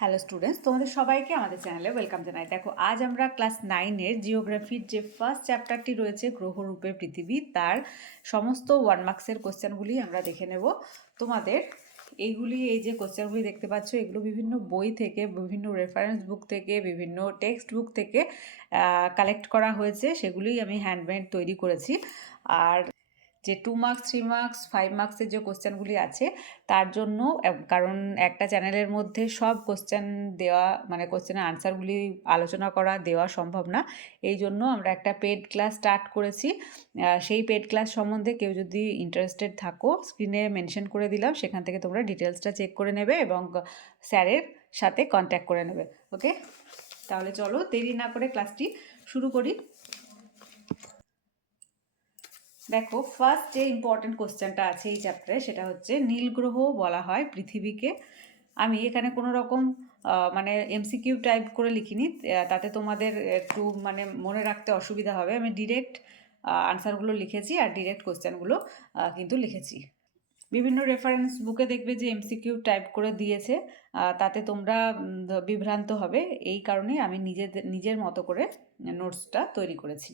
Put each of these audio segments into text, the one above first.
Hello students, তোমাদের সবাইকে আমাদের চ্যানেলে ওয়েলকাম জানাই। দেখো, আজ আমরা ক্লাস 9-এর জিওগ্রাফির যে ফার্স্ট চ্যাপ্টারটি রয়েছে গ্রহরূপে পৃথিবী, তার সমস্ত 1 মার্কসের কোশ্চেনগুলি আমরা দেখে নেব। তোমাদের এই যে কোশ্চেনগুলি দেখতে পাচ্ছ, এগুলো বিভিন্ন বই থেকে, বিভিন্ন রেফারেন্স বুক থেকে, বিভিন্ন টেক্সট বুক থেকে কালেক্ট করা হয়েছে। সেগুলি আমি হ্যান্ডমেড তৈরি করেছি। আর যে 2 মার্কস, 3 মার্কস, 5 মার্কসের যে কোশ্চেনগুলি আছে তার জন্য, কারণ একটা চ্যানেলের মধ্যে সব কোশ্চেন দেওয়া, মানে কোশ্চেনের আনসারগুলি আলোচনা করা দেওয়া সম্ভব না। এই জন্য আমরা একটা পেড ক্লাস স্টার্ট করেছি। সেই পেড ক্লাস সম্বন্ধে কেউ যদি ইন্টারেস্টেড থাকো, স্ক্রিনে মেনশন করে দিলাম, সেখান থেকে তোমরা ডিটেলসটা চেক করে নেবে এবং স্যারের সাথে কন্ট্যাক্ট করে নেবে। ওকে, তাহলে চলো দেরি না করে ক্লাসটি শুরু করি। দেখো, ফার্স্ট যে ইম্পর্টেন্ট কোশ্চেনটা আছে এই চ্যাপ্টারে, সেটা হচ্ছে নীল গ্রহ বলা হয় পৃথিবীকে। আমি এখানে কোনো রকম মানে এমসিকিউ টাইপ করে লিখিনি, তাতে তোমাদের একটু মানে মনে রাখতে অসুবিধা হবে। আমি ডিরেক্ট আনসারগুলো লিখেছি আর ডিরেক্ট কোশ্চেনগুলো কিন্তু লিখেছি। বিভিন্ন রেফারেন্স বুকে দেখবে যে এমসিকিউ টাইপ করে দিয়েছে, তাতে তোমরা বিভ্রান্ত হবে। এই কারণে আমি নিজের মতো করে নোটসটা তৈরি করেছি।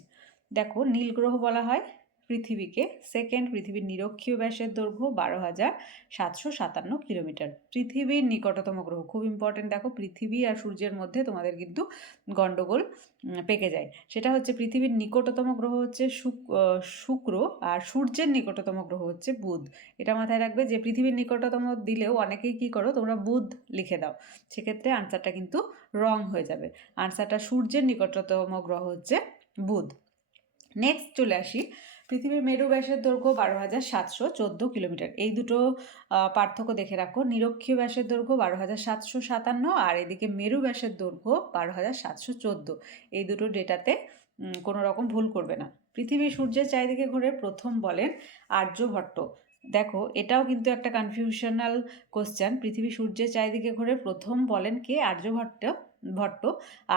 দেখো, নীল গ্রহ বলা হয় পৃথিবীকে। সেকেন্ড, পৃথিবীর নিরক্ষীয় ব্যাসের দৈর্ঘ্য 12,757 কিলোমিটার। পৃথিবীর নিকটতম গ্রহ, খুব ইম্পর্টেন্ট। দেখো, পৃথিবী আর সূর্যের মধ্যে তোমাদের কিন্তু গন্ডগোল পেকে যায়। সেটা হচ্ছে পৃথিবীর নিকটতম গ্রহ হচ্ছে শুক্র, আর সূর্যের নিকটতম গ্রহ হচ্ছে বুধ। এটা মাথায় রাখবে যে পৃথিবীর নিকটতম দিলেও অনেকেই কী করো, তোমরা বুধ লিখে দাও, সেক্ষেত্রে আনসারটা কিন্তু রং হয়ে যাবে। আনসারটা সূর্যের নিকটতম গ্রহ হচ্ছে বুধ। নেক্সট চলে আসি, পৃথিবীর মেরু ব্যাসের দৈর্ঘ্য 12,714 কিলোমিটার। এই দুটো পার্থক্য দেখে রাখো, নিরক্ষীয় ব্যাসের দৈর্ঘ্য 12,757 আর এদিকে মেরু ব্যাসের দৈর্ঘ্য 12,714। এই দুটো ডেটাতে কোনো রকম ভুল করবে না। পৃথিবী সূর্যের চারিদিকে ঘুরে প্রথম বলেন আর্যভট্ট। দেখো, এটাও কিন্তু একটা কনফিউশনাল কোশ্চেন। পৃথিবী সূর্যের চারিদিকে ঘুরে প্রথম বলেন কে? আর্যভট্ট।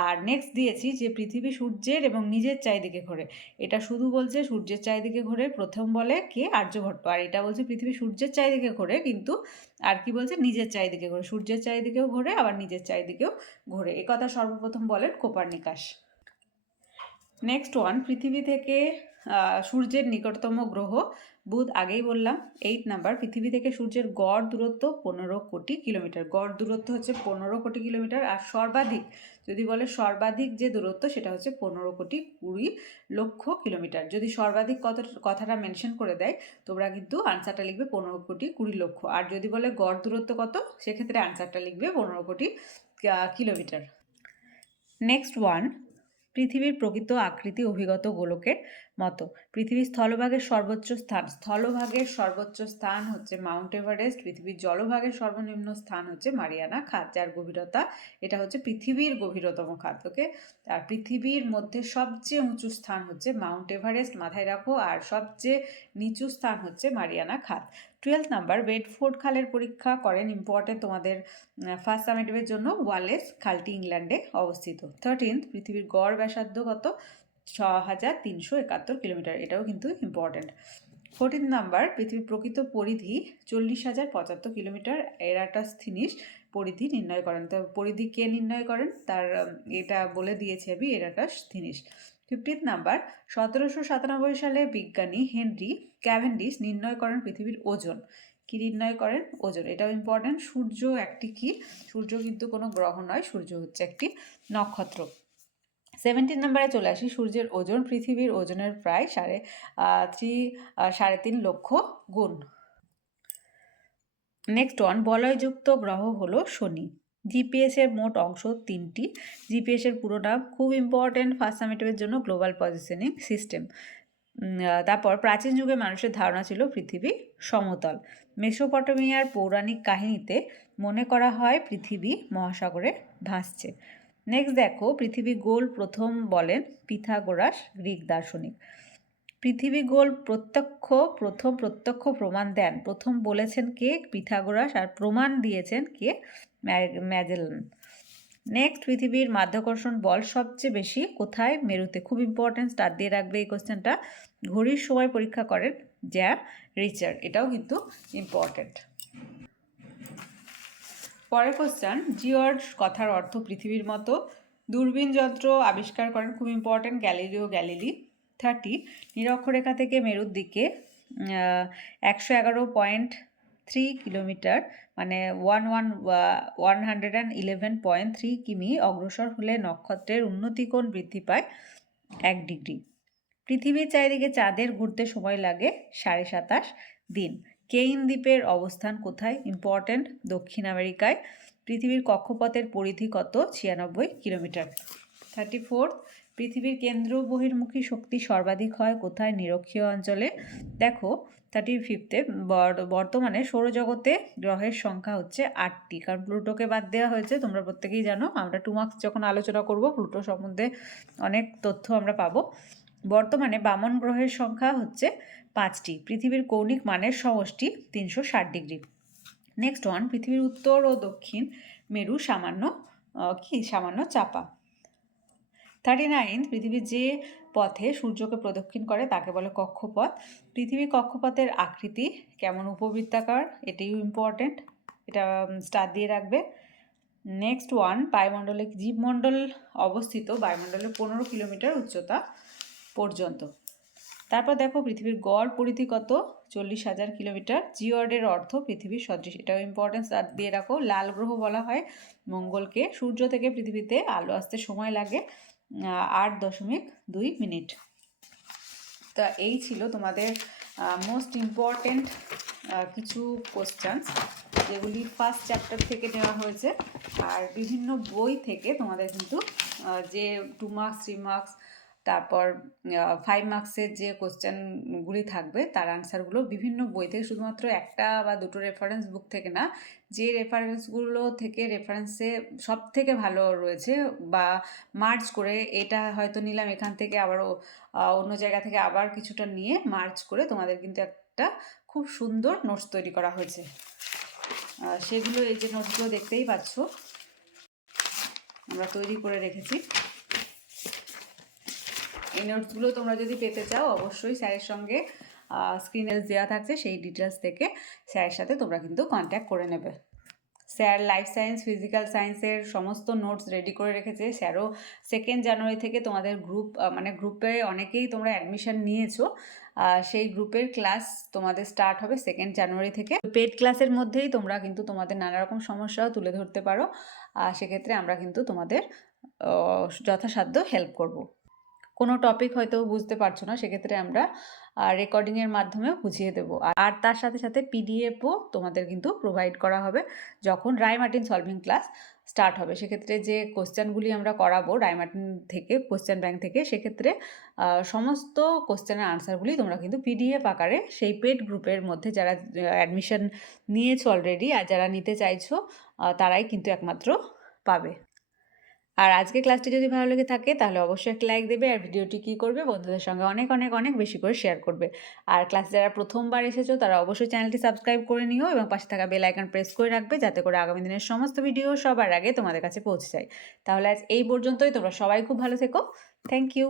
আর নেক্সট দিয়েছি যে পৃথিবী সূর্যের এবং নিজের চারিদিকে ঘোরে। এটা শুধু বলছে সূর্যের চারিদিকে ঘোরে, প্রথম বলে কে? আর্যভট্ট। আর এটা বলছে পৃথিবী সূর্যের চারিদিকে ঘোরে, কিন্তু আর কি বলছে? নিজের চারিদিকে ঘোরে। সূর্যের চারিদিকেও ঘোরে, আবার নিজের চারিদিকেও ঘোরে। এ কথা সর্বপ্রথম বলেন কোপার্নিকাস। নেক্সট ওয়ান, পৃথিবী থেকে সূর্যের নিকটতম গ্রহ বুধ, আগেই বললাম। 8 নাম্বার, পৃথিবী থেকে সূর্যের গড় দূরত্ব 15 কোটি কিলোমিটার। গড় দূরত্ব হচ্ছে 15 কোটি কিলোমিটার। আর সর্বাধিক, যদি বলে সর্বাধিক যে দূরত্ব, সেটা হচ্ছে 15 কোটি 20 লক্ষ কিলোমিটার। যদি সর্বাধিক কথাটা মেনশন করে দেয়, তোমরা কিন্তু আনসারটা লিখবে 15 কোটি 20 লক্ষ। আর যদি বলে গড় দূরত্ব কত, সেক্ষেত্রে আনসারটা লিখবে 15 কোটি কিলোমিটার। নেক্সট ওয়ান, পৃথিবীর প্রকৃত আকৃতি অভিগত গোলকের মতো। পৃথিবীর স্থলভাগের সর্বোচ্চ স্থান হচ্ছে মাউন্ট এভারেস্ট। পৃথিবীর জলভাগের সর্বনিম্ন স্থান হচ্ছে মারিয়ানা খাত, যার গভীরতা, এটা হচ্ছে পৃথিবীর গভীরতম খাত। ওকে, আর পৃথিবীর মধ্যে সবচেয়ে উঁচু স্থান হচ্ছে মাউন্ট এভারেস্ট, মাথায় রাখো। আর সবচেয়ে নিচু স্থান হচ্ছে মারিয়ানা খাত। 12 নাম্বার, বেডফোর্ড খালের পরীক্ষা করেন, ইম্পর্টেন্ট তোমাদের ফার্স্ট সামেটিভের জন্য। ওয়ালেস খালটি ইংল্যান্ডে অবস্থিত। 13, পৃথিবীর গড় ব্যাসার্ধ কত? 6,371 কিলোমিটার। এটাও কিন্তু ইম্পর্টেন্ট। 14 নাম্বার, পৃথিবীর প্রকৃত পরিধি 40,075 কিলোমিটার। এরাটাস্থিনিস পরিধি নির্ণয় করেন। তো পরিধি কে নির্ণয় করেন, তার এটা বলে দিয়েছে আমি, এরাটাস্থিনিস। 15 নাম্বার, 1797 সালে বিজ্ঞানী হেনরি ক্যাভেন্ডিশ নির্ণয় করেন পৃথিবীর ওজন। কি নির্ণয় করেন? ওজন। এটাও ইম্পর্টেন্ট। সূর্য একটি কি? সূর্য কিন্তু কোনো গ্রহ নয়, সূর্য হচ্ছে একটি নক্ষত্র। 17 নম্বরে চলে আসি, সূর্যের ওজন পৃথিবীর ওজনের প্রায় 3.5 লক্ষ গুণ। নেক্সট ওয়ান, বলয়যুক্ত গ্রহ হলো শনি। জিপিএস এর মোট অংশ 3টি। জিপিএস এর পুরো নাম, খুব ইম্পর্টেন্ট ফার্স্ট সামেটিভের জন্য, গ্লোবাল পজিশনিং সিস্টেম। তারপর, প্রাচীন যুগে মানুষের ধারণা ছিল পৃথিবী সমতল। মেসোপটেমিয়ার পৌরাণিক কাহিনীতে মনে করা হয় পৃথিবী মহাসাগরে ভাসছে। নেক্সট দেখো, পৃথিবী গোল প্রথম বলেন পিথাগোরাস, গ্রিক দার্শনিক। পৃথিবী গোল প্রত্যক্ষ প্রমাণ দেন, প্রথম বলেছেন কে? পিথাগোরাস। আর প্রমাণ দিয়েছেন কে? ম্যাজেলন। নেক্সট, পৃথিবীর মাধ্যাকর্ষণ বল সবচেয়ে বেশি কোথায়? মেরুতে। খুব ইম্পর্টেন্ট, স্টার দিয়ে রাখবে এই কোশ্চেনটা। ঘড়ির সময় পরীক্ষা করেন জ্যা রিচার্ড। এটাও কিন্তু ইম্পর্টেন্ট। পরের কোশ্চেন, জিওর্জ কথার অর্থ পৃথিবীর মতো। দূরবীন যন্ত্র আবিষ্কার করেন, খুব ইম্পর্টেন্ট, গ্যালিলিও গ্যালিলি। 30, নিরক্ষরেখা থেকে মেরুর দিকে 111.3 কিলোমিটার মানে 111.3 কিমি অগ্রসর হলে নক্ষত্রের উন্নতিকোণ বৃদ্ধি পায় 1 ডিগ্রি। পৃথিবীর চারিদিকে চাঁদের ঘুরতে সময় লাগে 27.5 দিন। কেইন দ্বীপের অবস্থান কোথায়? ইম্পর্টেন্ট, দক্ষিণ আমেরিকায়। পৃথিবীর কক্ষপথের পরিধি কত? 96 কিলোমিটার। 34, পৃথিবীর কেন্দ্র বহির্মুখী শক্তি সর্বাধিক হয় কোথায়? নিরক্ষীয় অঞ্চলে। দেখো 35-এ বর্তমানে সৌরজগতে গ্রহের সংখ্যা হচ্ছে 8টি, কারণ প্লুটোকে বাদ দেওয়া হয়েছে। তোমরা প্রত্যেকেই জানো, আমরা 2 মার্কস যখন আলোচনা করব প্লুটো সম্বন্ধে অনেক তথ্য আমরা পাবো। বর্তমানে বামন গ্রহের সংখ্যা হচ্ছে 5টি। পৃথিবীর কৌণিক মানের সমষ্টি 360 ডিগ্রি। নেক্সট ওয়ান, পৃথিবীর উত্তর ও দক্ষিণ মেরু সামান্য চাপা। 39, পৃথিবীর যে পথে সূর্যকে প্রদক্ষিণ করে তাকে বলে কক্ষপথ। পৃথিবীর কক্ষপথের আকৃতি কেমন? উপবৃত্তাকার, এটাই ইম্পর্টেন্ট, এটা স্টার দিয়ে রাখবে। নেক্সট ওয়ান, বায়ুমণ্ডলে জীবমণ্ডল অবস্থিত বায়ুমণ্ডলে 15 কিলোমিটার উচ্চতা পর্যন্ত। তারপর দেখো পৃথিবীর গড় পরিধি কত? 40,000 কিলোমিটার। জিওর্ডের অর্থ পৃথিবীর সদৃশ, এটাও ইম্পর্টেন্স দিয়ে রাখো। লাল গ্রহ বলা হয় মঙ্গলকে। সূর্য থেকে পৃথিবীতে আলো আসতে সময় লাগে 8.2 মিনিট। তা এই ছিল তোমাদের মোস্ট ইম্পর্টেন্ট কিছু কোশ্চেন্স, যেগুলি ফার্স্ট চ্যাপ্টার থেকে নেওয়া হয়েছে। আর বিভিন্ন বই থেকে তোমাদের কিন্তু যে 2 মার্কস 3 মার্কস তারপর 5 মার্কসের যে কোশ্চেনগুলি থাকবে তার আনসারগুলো বিভিন্ন বই থেকে, শুধুমাত্র একটা বা দুটো রেফারেন্স বুক থেকে না, যে রেফারেন্সগুলো থেকে রেফারেন্সে সব থেকে ভালো রয়েছে বা মার্চ করে, এটা হয়তো নিলাম এখান থেকে আবারও অন্য জায়গা থেকে আবার কিছুটা নিয়ে মার্চ করে তোমাদের কিন্তু একটা খুব সুন্দর নোটস তৈরি করা হয়েছে। সেগুলো এই যে নোটসগুলো দেখতেই পাচ্ছ আমরা তৈরি করে রেখেছি। এই নোটসগুলো তোমরা যদি পেতে চাও অবশ্যই স্যারের সঙ্গে স্ক্রিনে দেওয়া থাকছে, সেই ডিটেলস থেকে স্যারের সাথে তোমরা কিন্তু কন্ট্যাক্ট করে নেবে। স্যার লাইফ সায়েন্স ফিজিক্যাল সায়েন্সের সমস্ত নোটস রেডি করে রেখেছে। স্যারও 2 জানুয়ারি থেকে তোমাদের গ্রুপে অনেকেই তোমরা অ্যাডমিশন নিয়েছো, সেই গ্রুপের ক্লাস তোমাদের স্টার্ট হবে 2 জানুয়ারি থেকে। পেড ক্লাসের মধ্যেই তোমরা কিন্তু তোমাদের নানা রকম সমস্যাও তুলে ধরতে পারো, সেক্ষেত্রে আমরা কিন্তু তোমাদের যথাসাধ্য হেল্প করব। কোনো টপিক হয়তো বুঝতে পারছো না, সেক্ষেত্রে আমরা রেকর্ডিংয়ের মাধ্যমেও বুঝিয়ে দেবো। আর তার সাথে সাথে পিডিএফও তোমাদের কিন্তু প্রোভাইড করা হবে যখন রায়মার্টিন সলভিং ক্লাস স্টার্ট হবে। সেক্ষেত্রে যে কোশ্চেনগুলি আমরা করাবো রায়মার্টিন থেকে, কোশ্চেন ব্যাংক থেকে, সেক্ষেত্রে সমস্ত কোশ্চেনের আনসারগুলি তোমরা কিন্তু পিডিএফ আকারে সেই পেড গ্রুপের মধ্যে যারা অ্যাডমিশন নিয়েছো অলরেডি আর যারা নিতে চাইছো তারাই কিন্তু একমাত্র পাবে। আর আজকে ক্লাসটি যদি ভালো লেগে থাকে তাহলে অবশ্যই একটা লাইক দেবে, আর ভিডিওটি কী করবে, বন্ধুদের সঙ্গে অনেক অনেক অনেক বেশি করে শেয়ার করবে। আর ক্লাসে যারা প্রথমবার এসেছো তারা অবশ্যই চ্যানেলটি সাবস্ক্রাইব করে নিও এবং পাশে থাকা বেল আইকন প্রেস করে রাখবে, যাতে করে আগামী দিনের সমস্ত ভিডিও সবার আগে তোমাদের কাছে পৌঁছে যায়। তাহলে আজ এই পর্যন্তই, তোমরা সবাই খুব ভালো থেকো। Thank you.